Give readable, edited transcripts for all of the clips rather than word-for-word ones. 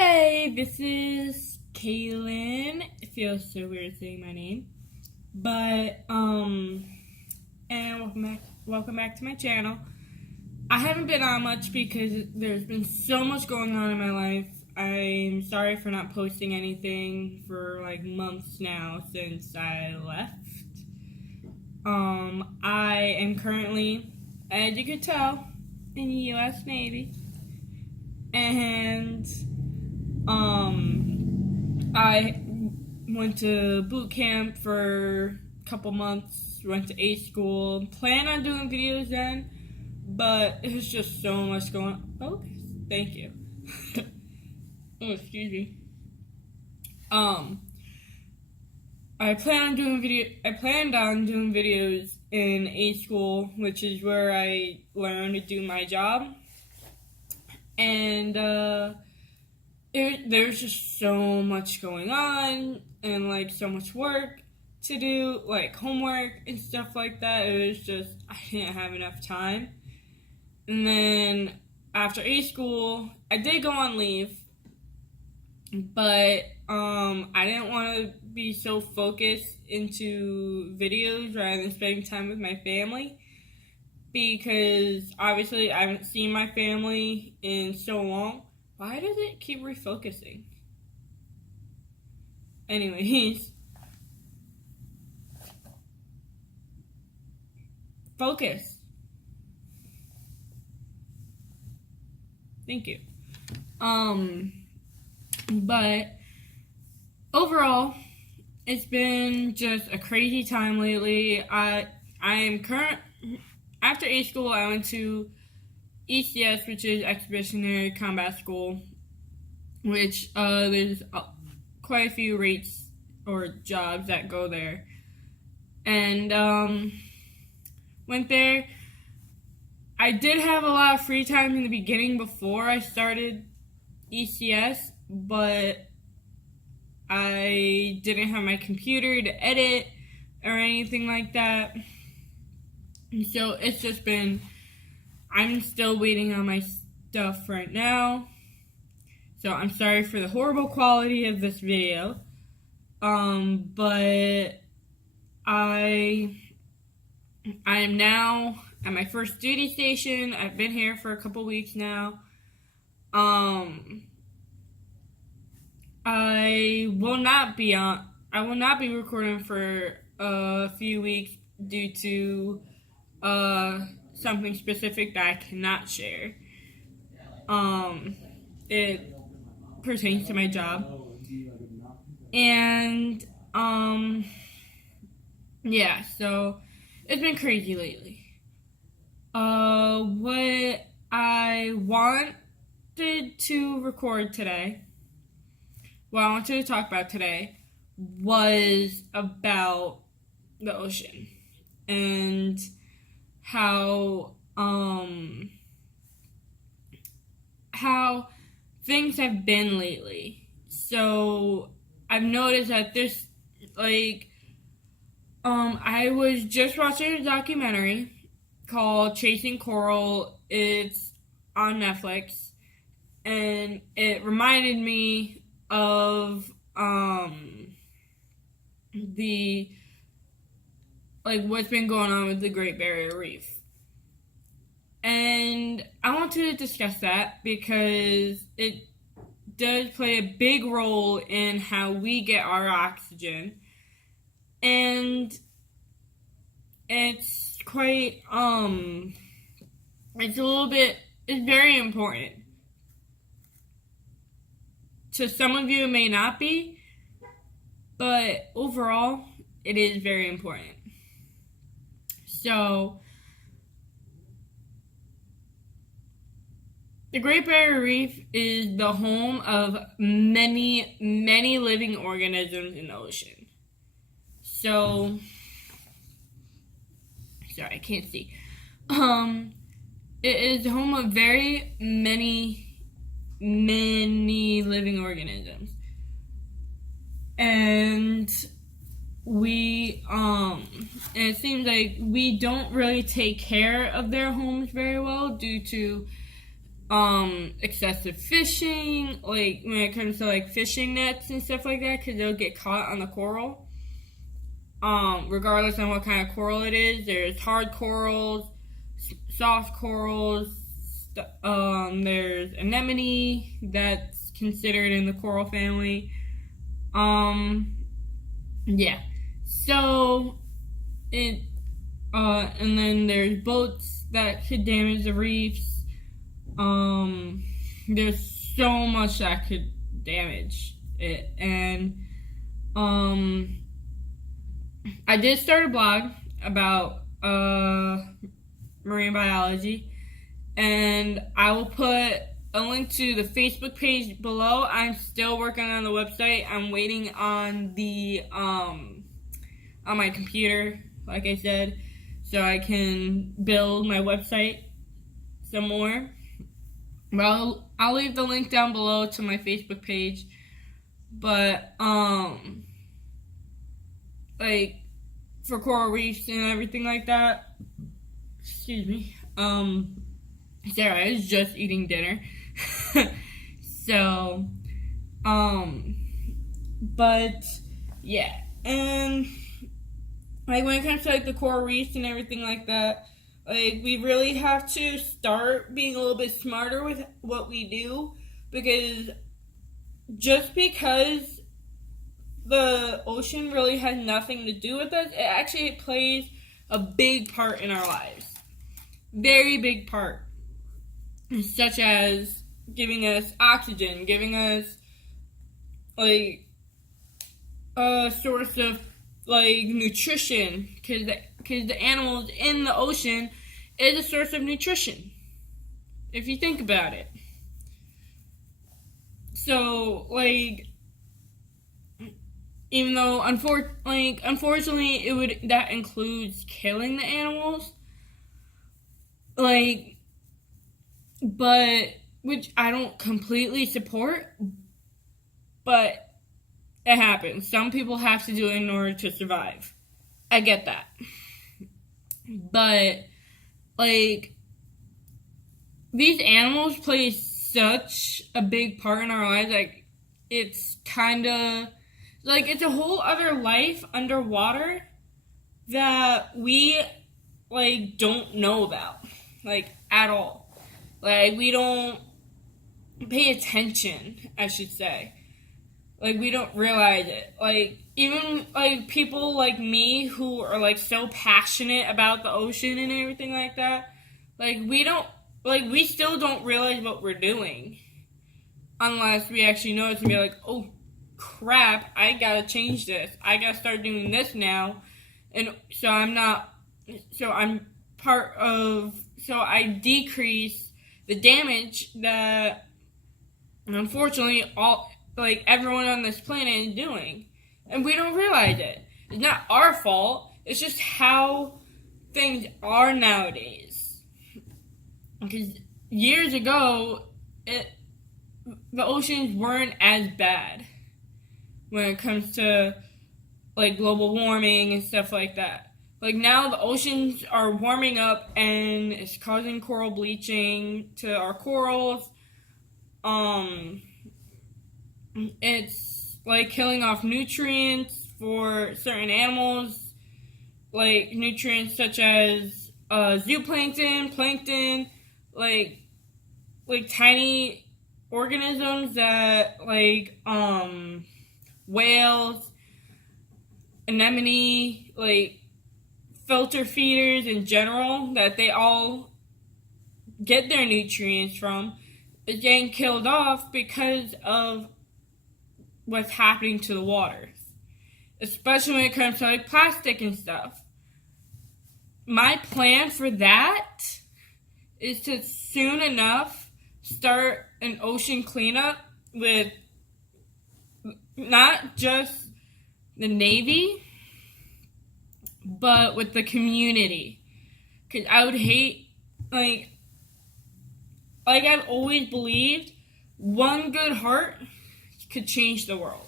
Hey, this is Kaylin. It feels so weird saying my name. But, and welcome back to my channel. I haven't been on much because there's been so much going on in my life. I'm sorry for not posting anything for like months now since I left. I am currently, as you could tell, in the U.S. Navy. And I went to boot camp for a couple months, went to A school, planned on doing videos then, but it was just so much going on. Oh, thank you. Oh, excuse me. I planned on doing videos in A school, which is where I learned to do my job. And there's just so much going on and like so much work to do, like homework and stuff like that. It was just I didn't have enough time. And then after A school, I did go on leave, but I didn't want to be so focused into videos rather than spending time with my family, because obviously I haven't seen my family in so long. Why does it keep refocusing? Anyways. Focus. Thank you. But overall, it's been just a crazy time lately. After A school, I went to ECS, which is Expeditionary Combat School, which there's quite a few rates or jobs that go there. And went there. I did have a lot of free time in the beginning before I started ECS, but I didn't have my computer to edit or anything like that. So it's just been, I'm still waiting on my stuff right now. So I'm sorry for the horrible quality of this video. But I am now at my first duty station. I've been here for a couple weeks now. I will not be recording for a few weeks due to something specific that I cannot share. It pertains to my job. And yeah, so it's been crazy lately. What I wanted to record today, what I wanted to talk about today was about the ocean and how things have been lately. So I've noticed that there's I was just watching a documentary called Chasing Coral. It's on Netflix, and it reminded me of what's been going on with the Great Barrier Reef. And I want to discuss that because it does play a big role in how we get our oxygen. And it's quite, it's very important. To some of you, it may not be, but overall, it is very important. So, the Great Barrier Reef is the home of many, many living organisms in the ocean. So, sorry, I can't see. It is the home of very many living organisms. And and it seems like we don't really take care of their homes very well due to excessive fishing, like when it comes to like fishing nets and stuff like that, because they'll get caught on the coral. Regardless on what kind of coral it is, there's hard corals, soft corals. There's anemone that's considered in the coral family. Yeah. So and then there's boats that could damage the reefs. There's so much that could damage it, and I did start a blog about marine biology, and I will put a link to the Facebook page below. I'm still working on the website. I'm waiting on the on my computer, like I said, so I can build my website some more. Well, I'll leave the link down below to my Facebook page. But like for coral reefs and everything like that. Excuse me. Sorry, I was just eating dinner. So, but yeah, and like when it comes to like the coral reefs and everything like that, like we really have to start being a little bit smarter with what we do, because just because the ocean really has nothing to do with us, it actually plays a big part in our lives. Very big part. Such as giving us oxygen, giving us like a source of like nutrition, because the animals in the ocean is a source of nutrition, if you think about it. So like, even though unfortunately that includes killing the animals, like, but which I don't completely support, but it happens. Some people have to do it in order to survive. I get that. But like, these animals play such a big part in our lives. Like, it's kind of like it's a whole other life underwater that we like don't know about, like, at all. Like, we don't pay attention, I should say. Like, we don't realize it. Like, even like people like me who are like so passionate about the ocean and everything like that, like we still don't realize what we're doing unless we actually notice and be like, oh crap, I gotta change this. I gotta start doing this now. And so I decrease the damage that unfortunately everyone on this planet is doing. And we don't realize it. It's not our fault. It's just how things are nowadays. Because years ago, the oceans weren't as bad when it comes to like global warming and stuff like that. Like, now the oceans are warming up and it's causing coral bleaching to our corals. It's like killing off nutrients for certain animals, like nutrients such as zooplankton, plankton, like tiny organisms that like whales, anemone, like filter feeders in general, that they all get their nutrients from, is getting killed off because of what's happening to the waters. Especially when it comes to like plastic and stuff. My plan for that is to soon enough start an ocean cleanup with not just the Navy, but with the community. Because I would hate, like I've always believed, one good heart could change the world.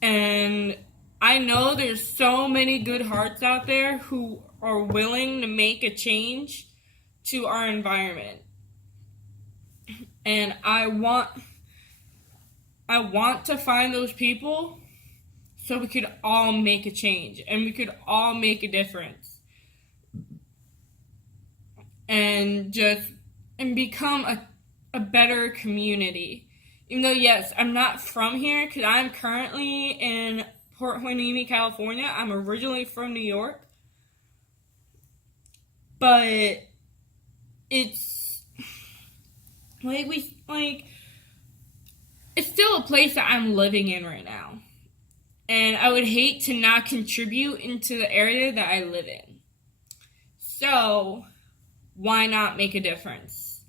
And I know there's so many good hearts out there who are willing to make a change to our environment. And I want to find those people so we could all make a change and we could all make a difference. And become a better community. Even though, yes, I'm not from here because I'm currently in Port Hueneme, California. I'm originally from New York. But it's it's still a place that I'm living in right now. And I would hate to not contribute into the area that I live in. So, why not make a difference?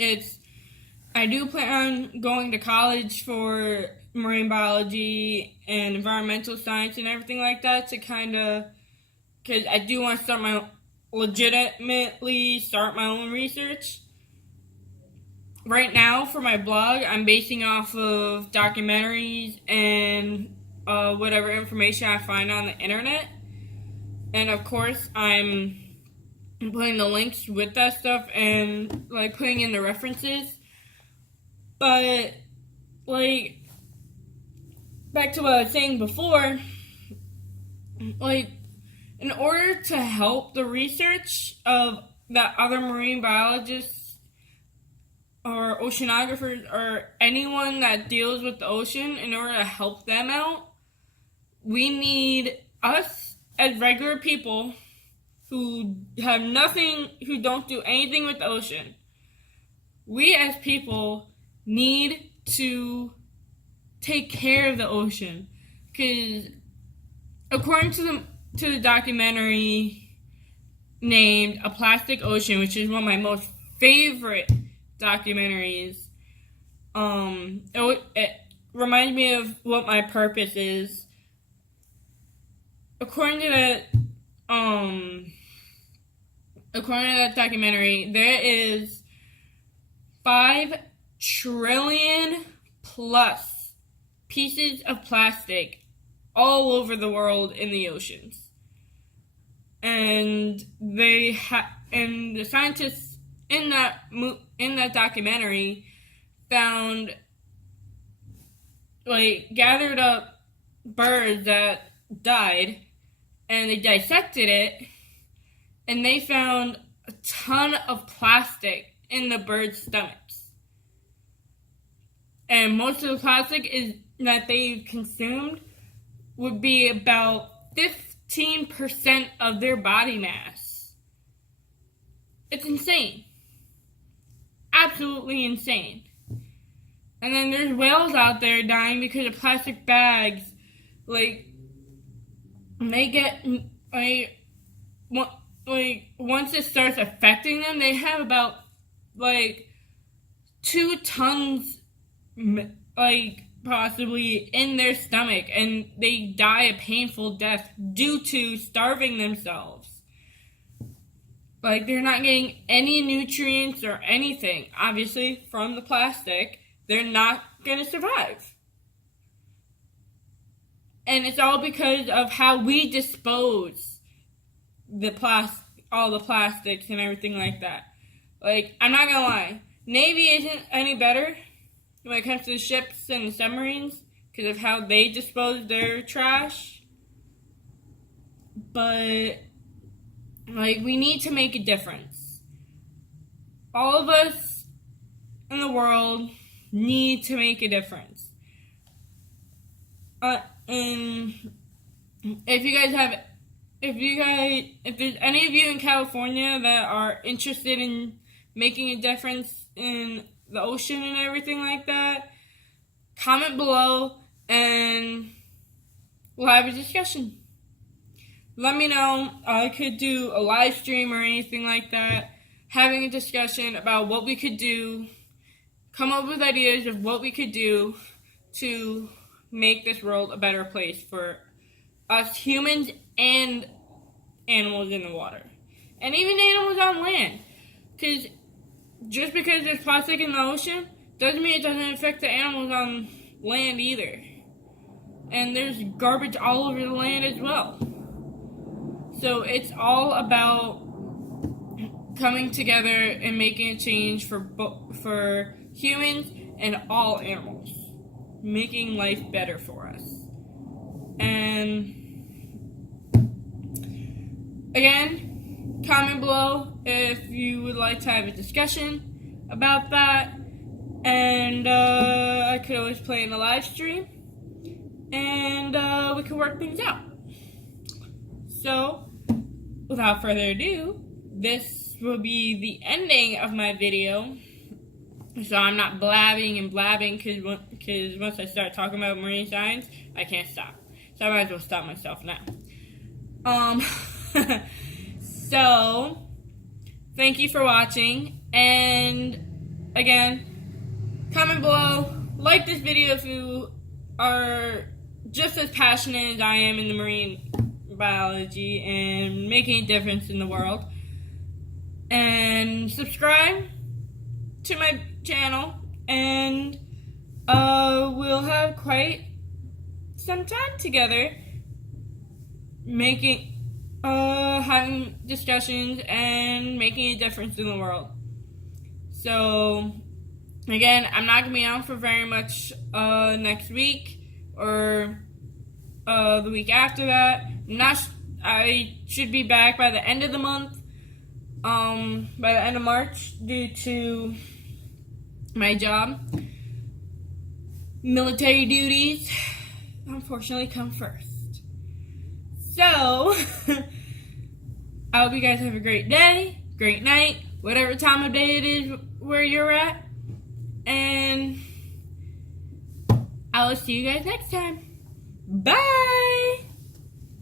I do plan on going to college for marine biology and environmental science and everything like that because I do want to legitimately start my own research. Right now, for my blog, I'm basing off of documentaries and whatever information I find on the internet. And of course, I'm putting the links with that stuff and putting in the references. But back to what I was saying before, in order to help the research of that other marine biologists or oceanographers or anyone that deals with the ocean, in order to help them out, we need us as regular people who don't do anything with the ocean. We as people need to take care of the ocean, because according to the documentary named A Plastic Ocean, which is one of my most favorite documentaries, it reminds me of what my purpose is. According to that documentary, there is 5 trillion plus pieces of plastic all over the world in the oceans. And the scientists in that documentary found gathered up birds that died, and they dissected it, and they found a ton of plastic in the birds' stomachs. And most of the plastic that they've consumed would be about 15% of their body mass. It's insane. Absolutely insane. And then there's whales out there dying because of plastic bags. They get, once it starts affecting them, they have about, 2 tons, possibly in their stomach, and they die a painful death due to starving themselves. They're not getting any nutrients or anything, obviously, from the plastic. They're not going to survive. And it's all because of how we dispose all the plastics and everything like that. I'm not going to lie. Navy isn't any better when it comes to the ships and the submarines because of how they dispose their trash. But, we need to make a difference. All of us in the world need to make a difference. And if there's any of you in California that are interested in making a difference in the ocean and everything like that, comment below and we'll have a discussion. Let me know. I could do a live stream or anything like that, having a discussion about what we could do, come up with ideas of what we could do to make this world a better place for us humans and animals in the water. And even animals on land. Because just because there's plastic in the ocean doesn't mean it doesn't affect the animals on land either. And there's garbage all over the land as well. So it's all about coming together and making a change for humans and all animals, making life better for us. And again, comment below if you would like to have a discussion about that, and I could always play in a live stream, and we could work things out. So, without further ado, this will be the ending of my video. So I'm not blabbing and blabbing, because once I start talking about marine science, I can't stop. So I might as well stop myself now. So, thank you for watching, and again, comment below, like this video if you are just as passionate as I am in the marine biology and making a difference in the world, and subscribe to my channel, and we'll have quite some time together having discussions and making a difference in the world. So again, I'm not gonna be on for very much next week or the week after that. I should be back by the end of the month, by the end of March, due to my job. Military duties, unfortunately, come first. So, I hope you guys have a great day, great night, whatever time of day it is where you're at. And I will see you guys next time. Bye!